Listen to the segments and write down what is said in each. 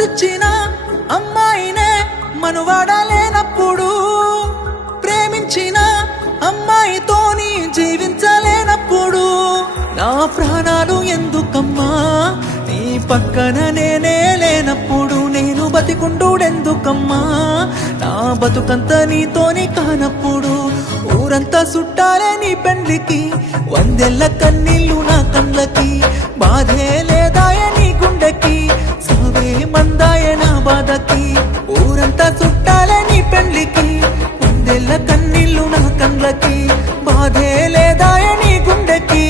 మనసిచ్చిన అమ్మాయినే మనువాడలేనప్పుడు, ప్రేమించిన అమ్మాయితోని జీవించలేనప్పుడు, నా ప్రాణాలు ఎందుకమ్మా నీ పక్కన నేనే లేనప్పుడు, నేను బతికుండూడెందుకమ్మా నా బతుకంత నీతోని కానప్పుడు, ఊరంతా చుట్టాలే నీ పెండ్లికి, వందెళ్ళ కన్నీళ్ళు నా కళ్ళకి, బాధే లేదాయ నీ గుండెకి, సావే మందాయ నా బాధకి, ఊరంతా చుట్టాలే నీ పెండ్లికి, వందెళ్ళ కన్నీళ్ళు నా కళ్ళకి, బాధే లేదాయ నీ గుండెకి,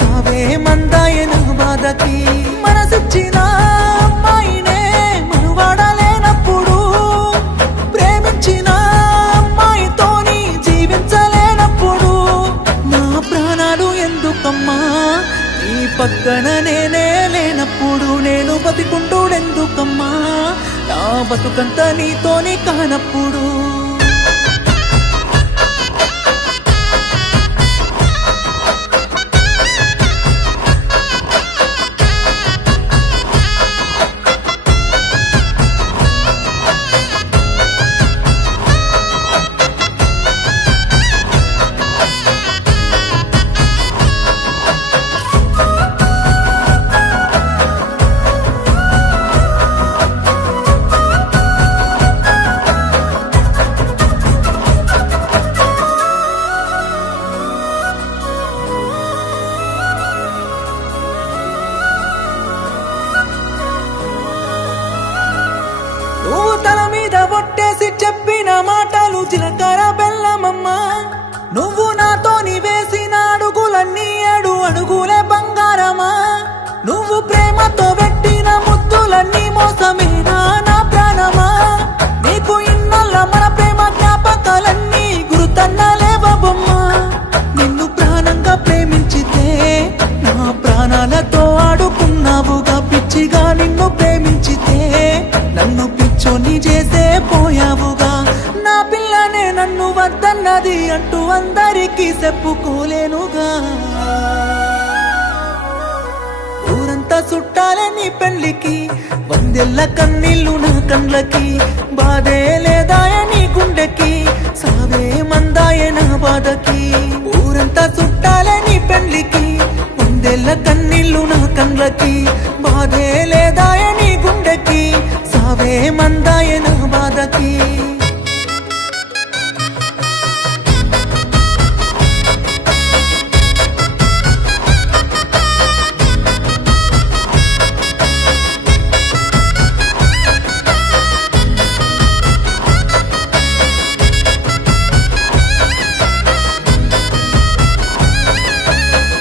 సావే మందాయ నా బాధకి. మనసిచ్చిన అమ్మాయినే మనువాడలేనప్పుడు, ప్రేమించిన అమ్మాయితోని జీవించలేనప్పుడు, నా ప్రాణాలు ఎందుకమ్మా నీ పక్కన నేనే లేనప్పుడు, నేను బతికుండూడెందుకమ్మా నా బతుకంత నీతోని కానప్పుడు. నువ్వు తల మీద ఒట్టేసి చెప్పిన మాటలు జీలకర్ర బెల్లమమ్మా, నువ్వు నాతోని వేసిన అడుగులన్నీ 7 అడుగులే బంగారమా, నువ్వు ప్రేమతో పెట్టిన ముద్దులన్నీ మోసమేనా నా ప్రాణమా, నీకు ఇన్నల్ల మన ప్రేమ జ్ఞాపకాలన్నీ గుర్తన్నలేవమ్మా, నిన్ను ప్రాణంగా ప్రేమించితే నా ప్రాణాలతో ఆడుకున్నావుగా, పిచ్చిగా నిన్ను ప్రేమించితే నన్ను పిచ్చోని చేసే పోయావుగా, నా పిల్లనే నన్ను వద్దన్నది అంటూ అందరికీ చెప్పుకోలేనుగా, ఊరంతా చుట్టాలే నీ పెళ్లికి, వందెళ్ళ కన్నీళ్ళు నా కళ్ళకి, బాధే లేదాయ నీ గుండెకి, సావే మందాయ నా బాధకి, ఊరంతా చుట్టాలే నీ పెళ్లికి, వందెళ్ళ కన్నీళ్ళు నా కళ్ళకి, బాధే లేదాయ నీ గుండెకి, సావే మందాయ నా బాధకి.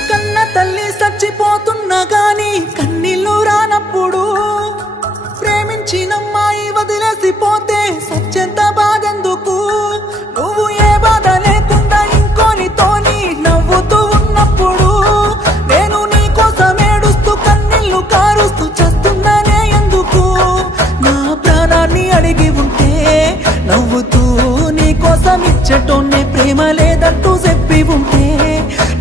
కన్న తల్లి చచ్చిపోతున్నా గాని కన్నీళ్ళు రానప్పుడు, ప్రేమించినమ్మాయి వదిలేసిపోతే సత్యంత బాధెందుకు, నువ్వు ఏ బాధ లేకుండా ఇంకోనితోని నవ్వుతూ ఉన్నప్పుడు, నేను నీ కోసం ఏడుస్తూ కన్నీళ్ళు కారుస్తూ చస్తున్నానే ఎందుకు, నా ప్రాణాన్ని అడిగి ఉంటే నవ్వుతూ నీ కోసం ఇచ్చటోనే, ప్రేమ లేదంటూ చెప్పి ఉంటే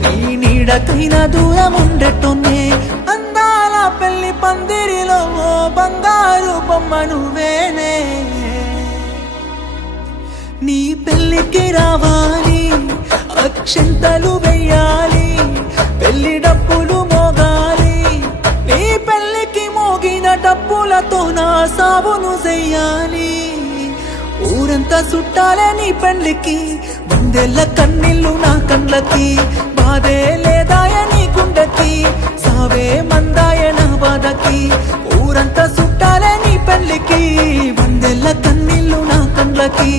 నీ నీడకైనా దూరం ఉండటోనే, అందాల పెళ్లి పందిరిలో ఓ బంగారు బొమ్మ నువ్వేనే, నీ పెళ్లికి రావాలి అక్షంతలు వెయ్యాలి, పెళ్లి డప్పులు మోగాలి, నీ పెళ్లికి మోగిన డప్పులతో నా సావును చెయ్యాలి, ఊరంతా చుట్టాలే నీ పెళ్లికి, వందెళ్ళ కన్నీళ్ళు నా కళ్ళకి, బాధే లేదాయ నీ గుండెకి, సావే మందాయ నా బాధకి, ఊరంతా చుట్టాలే నీ పెళ్లికి, వందెళ్ళ కన్నీళ్ళు నా కళ్ళకి,